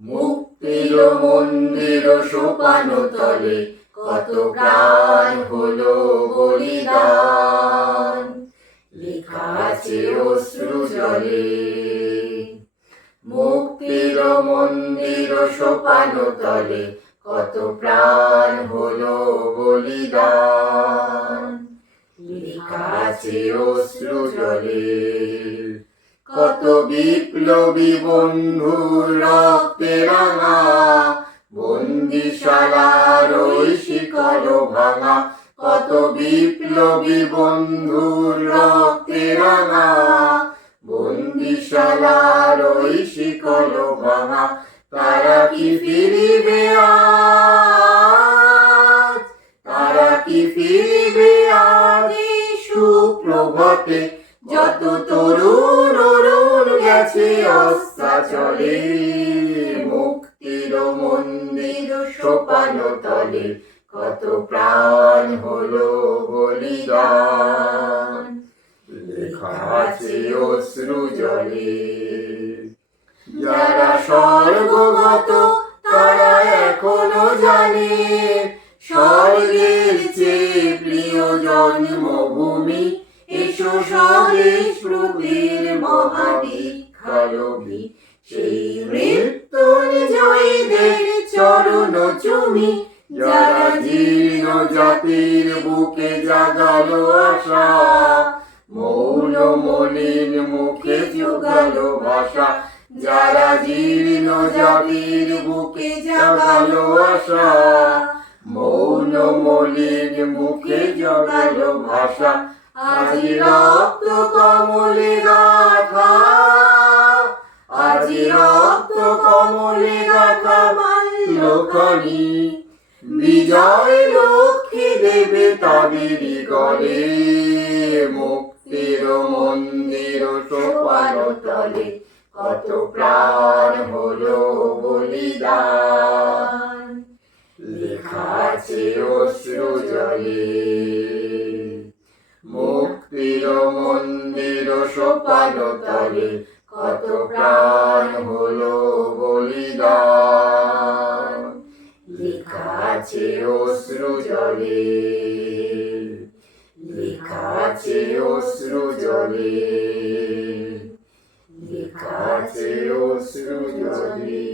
মুক্তির মন্দির সোপান তলে কত প্রাণ হলো বলিদান, লেখা আছে অশ্রু জলে। মুক্তির মন্দির সোপান তলে কত প্রাণ হলো বলিদান, লেখা আছে অশ্রু জলে। কত বিপ্লবী বন্ধুর রক্তে রাঙা বন্দিশালার ওই শিকল ভাঙা, কত বিপ্লবী বন্ধুর রক্তে রাঙা বন্দিশালার ওই শিকল ভাঙা। তারা কি ফিরিবে আজ, তারা কি ফিরিবে আজ এই সুপ্রভাতে, যত তরুণ অরুণ গেছে অস্তাচলে। মুক্তির মন্দির সোপান তলে কত প্রাণ হলো বলিদান, লেখা আছে অশ্রু জলে। যারা স্বর্গগত তারা এখনো জানে স্বর্গের চেয়ে প্রিয় জন্মভূমি। এসো স্বদেশ প্রভুর মহাদীক্ষালভী, সেই মৃত্যুঞ্জয়ীদের চরণ চুমি। যারা জীর্ণ জাতির বুকে জাগালো আশা, মৌন মলিন মুখে জোগালো ভাষা। যারা জীর্ণ জাতির বুকে জাগালো আশা, মৌন মলিন মুখে জোগালো ভাষা। আজি রক্ত কমলে গাথা, আজি রক্ত কমলে গাথা মাল্যখানি, বিজয় লক্ষ্মী দেবে তাদেরই গলে। মুক্তির মন্দির সোপান তলে কত প্রাণ হলো বলিদান, লেখা আছে অশ্রু জলে। মুক্তির মন্দির সোপান তলে কত প্রাণ হলো বলিদান, লেখা আছে অশ্রু জলে, লেখা আছে অশ্রু জলে, লেখা আছে অশ্রু জলে।